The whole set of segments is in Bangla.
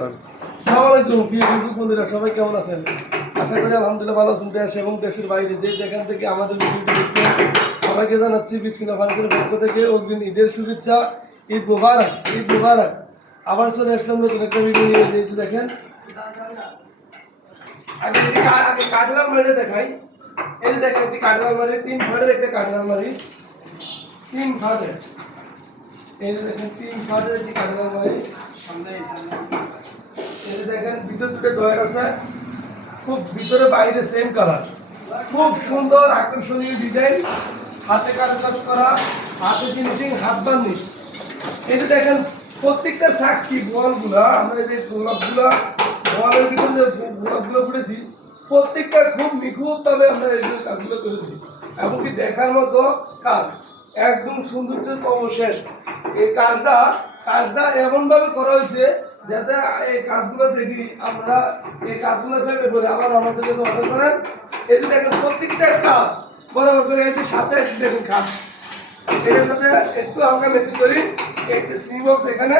আসসালামু আলাইকুম প্রিয় ফেসবুক বন্ধুরা, সবাই কেমন আছেন? আশা করি আলহামদুলিল্লাহ ভালো আছেন। দেশ এবং দেশের বাইরে যে যেখান থেকে আমাদের ভিডিওটি দেখছেন সবাইকে জানাচ্ছি বিসমিল্লাহ ফার্নিচারের পক্ষ থেকে অগ্রিম ঈদের শুভেচ্ছা। ঈদ মুবারক, ঈদ মুবারক। আবার চলে আসলাম নতুন একটা ভিডিও নিয়ে। এই যে দেখেন, আগে কাঠের আলমারি দেখাই। এই যে দেখেন একটি কাঠের আলমারি, 3 ফাটের একটা কাঠের আলমারি, 3 ফাটের। এই যে দেখেন 3 ফাটের একটি কাঠের আলমারি। এই যে দেখেন ভিতর দুটো ডয়ার আছে, খুব ভিতরে বাইরে সেম কালার, খুব সুন্দর আকর্ষণীয় ডিজাইন, হাতে কাজ করা, হাতে ফিনিশিং, হাত বার্নিশ। এই যে দেখেন প্রত্যেকটা সাক্ষী বলগুলা, আমরা এই যে গোলাপগুলা বলের ভিতরে যে গোলাপগুলো করেছি প্রত্যেকটা খুব নিখুঁত, তবে আমরা এই কাজগুলো করেছি এমনকি দেখার মতো কাজ, একদম সৌন্দর্য অবশেষ। এই কাজটা এমনভাবে করা হয়েছে যাতে এই কাজগুলো দেখি আমরা এই কাজগুলো ফেলে করে আবার আমাদের কাছে অর্ডার করেন। এই যে দেখেন প্রত্যেকটা কাজ বরাবর করে, এই যে সাথে দেখুন কাজ, এটার সাথে একটু হালকা মেশিন করি, একটা সিমি বক্স এখানে।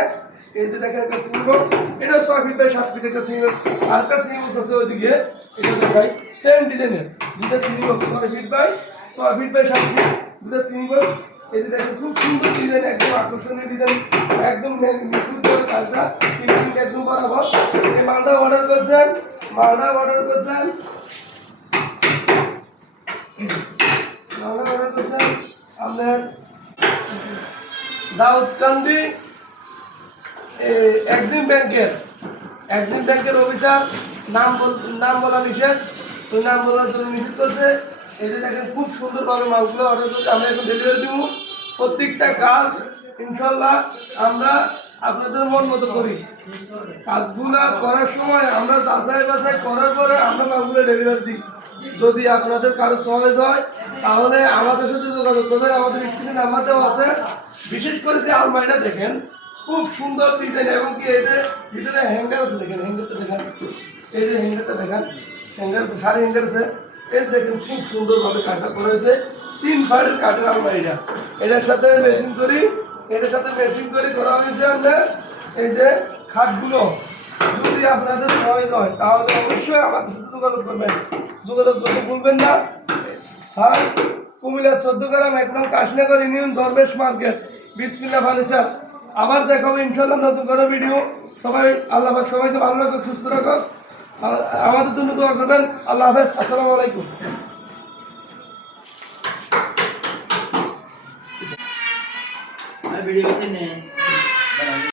এই যে দেখেন একটা সিমি বক্স, এটা 6 ফিট বাই 7 ফিট একটা সিমি বক্স, আর একটা সিমি বক্স আছে ওইদিকে, এটা দেখাই সেম ডিজাইনের দুটো semi box, 6 feet by 7 feet, দুটো সিমি বক্স। এই যে দেখেন খুব সুন্দর ডিজাইন, একদম আকর্ষণীয় ডিজাইন, একদম নিখুঁত করে কাজটা, ফিনিশিং একদম বরাবর। এই মালটা অর্ডার করছেন আপনার দাউদকান্দি এক্সিম ব্যাংকের অফিসার। নাম বলা নিষেধ, ওই নাম বলার জন্য নিষেধ করছে। এই যে দেখেন খুব সুন্দরভাবে মালগুলো অর্ডার করছে, আমরা এখন ডেলিভারি দিব। প্রত্যেকটা কাজ ইনশাল্লাহ আমরা আপনাদের মন মতো করি। কাজগুলা করার সময় আমরা যাচাই বাছাই করার পরে আমরা মালগুলো ডেলিভারি দিই। যদি আপনাদের কারো চয়েস হয় তাহলে আমাদের সাথে যোগাযোগ করবেন, আমাদের স্ক্রিনে নাম্বার দেওয়া আছে। বিশেষ করে যে আলমারিটা দেখেন খুব সুন্দর ডিজাইন, এবং কি এই যে ভিতরে হ্যাঙ্গার আছে, দেখেন হ্যাঙ্গারটা দেখেন, এই যে হ্যাঙ্গারটা দেখেন, হ্যাঙ্গার আছে, শাড়ি হ্যাঙ্গার আছে। এই দেখেন খুব সুন্দরভাবে কাজটা করা হয়েছে, 3 ফাটের কাঠের আলমারিটা। এটার সাথে মেশিন করি করা হয়েছে আমাদের। এই যে খাটগুলো যদি আপনাদের চয়েস হয় তাহলে অবশ্যই আমাদের সাথে যোগাযোগ করতে ভুলবেন না। স্যার কুমিল্লা 14 গ্রাম 1 নং কাশীনগর ইউনিয়ন দরবেশ মার্কেট, বিসমিল্লাহ ফার্নিচার। আবার দেখাবো ইনশাল্লাহ নতুন কোনো ভিডিও। সবাই আল্লাহ পাক সবাইকে ভালো রাখুক, সুস্থ রাখুক, আমাদের জন্য দোয়া করবেন। আল্লাহ হাফেজ, আসসালামু আলাইকুম। ভিডিও